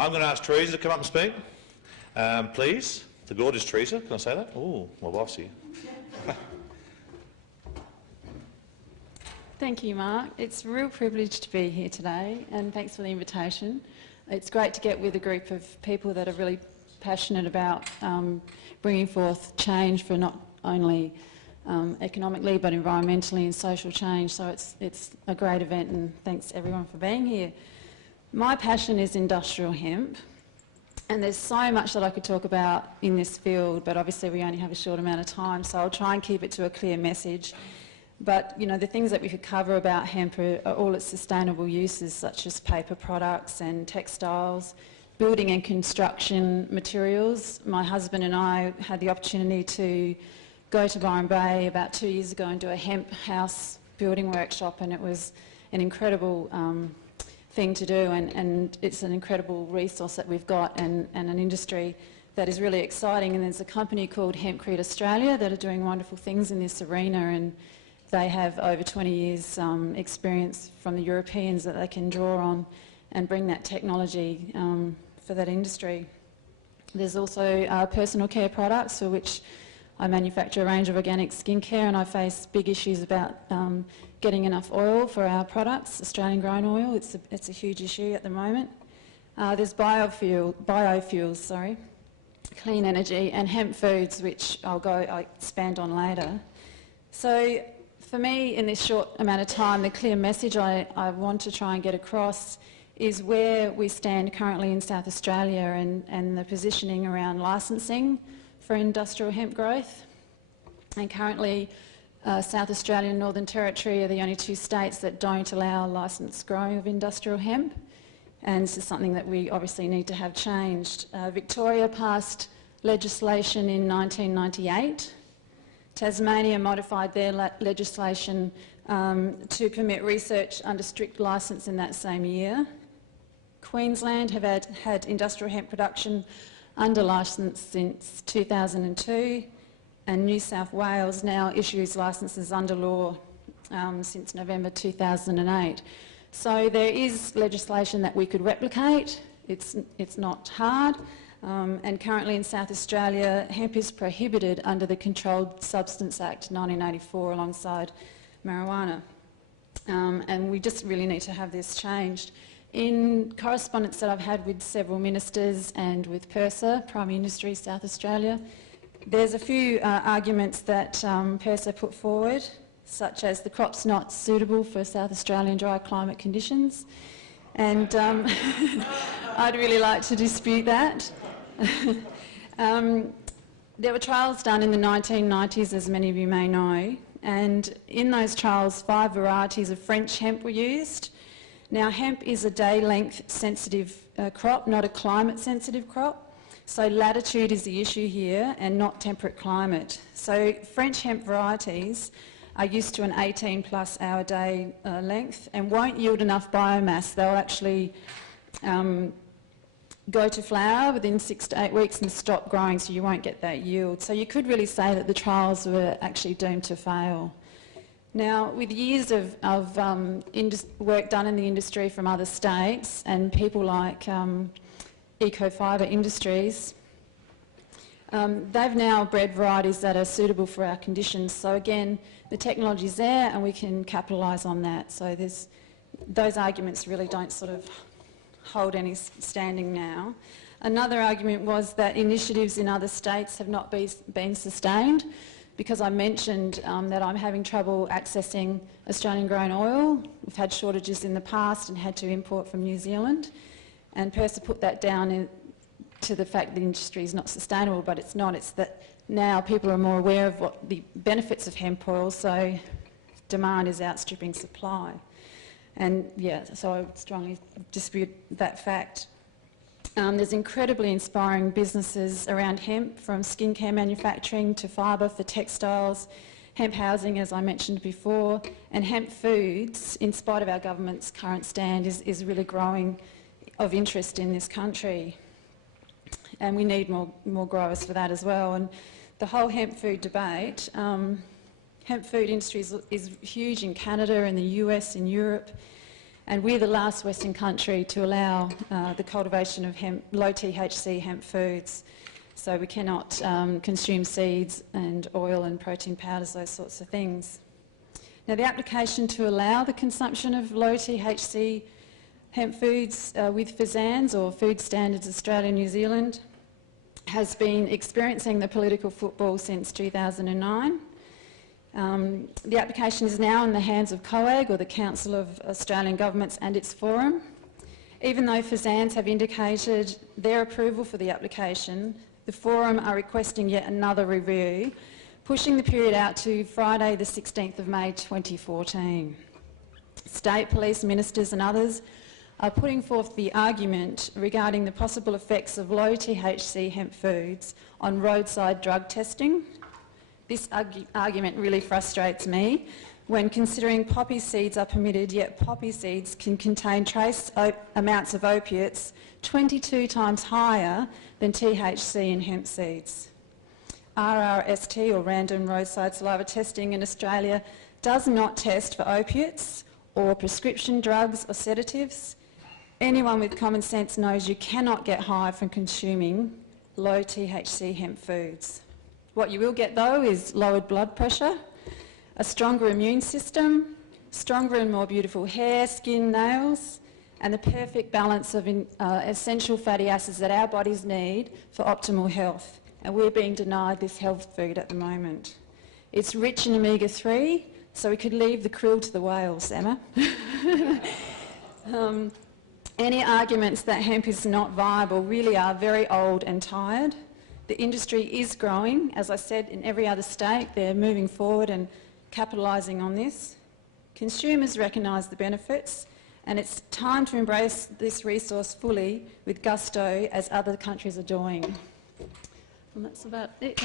I'm going to ask Teresa to come up and speak, please. The gorgeous Teresa, can I say that? Oh, my wife's here. Thank you, Mark. It's a real privilege to be here today, and thanks for the invitation. It's great to get with a group of people that are really passionate about bringing forth change for not only economically but environmentally and social change. So it's a great event, and thanks everyone for being here. My passion is industrial hemp, and there's so much that I could talk about in this field, but obviously we only have a short amount of time, so I'll try and keep it to a clear message. But, you know, the things that we could cover about hemp are all its sustainable uses, such as paper products and textiles, building and construction materials. My husband and I had the opportunity to go to Byron Bay about 2 years ago and do a hemp house building workshop, and it was an incredible thing to do, and it's an incredible resource that we've got, and an industry that is really exciting. And there's a company called Hempcrete Australia that are doing wonderful things in this arena, and they have over 20 years experience from the Europeans that they can draw on and bring that technology for that industry. There's also personal care products, for which I manufacture a range of organic skincare, and I face big issues about getting enough oil for our products, Australian grown oil. It's a huge issue at the moment. There's biofuels, clean energy, and hemp foods, which I'll expand on later. So for me, in this short amount of time, the clear message I want to try and get across is where we stand currently in South Australia, and the positioning around licensing for industrial hemp growth. And currently, South Australia and Northern Territory are the only two states that don't allow licensed growing of industrial hemp, and this is something that we obviously need to have changed. Victoria passed legislation in 1998. Tasmania modified their legislation to permit research under strict licence in that same year. Queensland have had industrial hemp production under licence since 2002, and New South Wales now issues licences under law since November 2008. So there is legislation that we could replicate. It's not hard. And currently in South Australia, hemp is prohibited under the Controlled Substance Act 1984 alongside marijuana. And we just really need to have this changed. In correspondence that I've had with several ministers and with PIRSA, Primary Industries South Australia, there's a few arguments that PIRSA put forward, such as the crop's not suitable for South Australian dry climate conditions. And I'd really like to dispute that. There were trials done in the 1990s, as many of you may know, and in those trials 5 varieties of French hemp were used. Now, hemp is a day-length sensitive crop, not a climate-sensitive crop, so latitude is the issue here and not temperate climate. So French hemp varieties are used to an 18+ hour day length and won't yield enough biomass. They'll actually go to flower within 6 to 8 weeks and stop growing, so you won't get that yield. So you could really say that the trials were actually doomed to fail. Now, with years of work done in the industry from other states and people like Eco-Fibre Industries, they've now bred varieties that are suitable for our conditions. So again, the technology's there and we can capitalise on that. So those arguments really don't sort of hold any standing now. Another argument was that initiatives in other states have not been sustained, because I mentioned that I'm having trouble accessing Australian grown oil. We've had shortages in the past and had to import from New Zealand, and PIRSA put that down to the fact that the industry is not sustainable, but it's not. It's that now people are more aware of what the benefits of hemp oil, so demand is outstripping supply. And yeah, so I would strongly dispute that fact. There's incredibly inspiring businesses around hemp, from skincare manufacturing to fibre for textiles, hemp housing, as I mentioned before, and hemp foods, in spite of our government's current stand, is really growing of interest in this country. And we need more growers for that as well. And the whole hemp food debate, hemp food industry is huge in Canada, in the US, in Europe. And we're the last Western country to allow the cultivation of hemp, low THC hemp foods. So we cannot consume seeds and oil and protein powders, those sorts of things. Now, the application to allow the consumption of low THC hemp foods with FSANZ, or Food Standards Australia and New Zealand, has been experiencing the political football since 2009. The application is now in the hands of COAG, or the Council of Australian Governments, and its forum. Even though FSANZ have indicated their approval for the application, the forum are requesting yet another review, pushing the period out to Friday the 16th of May 2014. State police ministers and others are putting forth the argument regarding the possible effects of low THC hemp foods on roadside drug testing. This argument really frustrates me when considering poppy seeds are permitted, yet poppy seeds can contain trace amounts of opiates 22 times higher than THC in hemp seeds. RRST, or random roadside saliva testing in Australia, does not test for opiates or prescription drugs or sedatives. Anyone with common sense knows you cannot get high from consuming low THC hemp foods. What you will get, though, is lowered blood pressure, a stronger immune system, stronger and more beautiful hair, skin, nails, and the perfect balance of essential fatty acids that our bodies need for optimal health. And we're being denied this health food at the moment. It's rich in omega-3, so we could leave the krill to the whales, Emma. Any arguments that hemp is not viable really are very old and tired. The industry is growing. As I said, in every other state, they're moving forward and capitalising on this. Consumers recognise the benefits, and it's time to embrace this resource fully with gusto, as other countries are doing. And that's about it.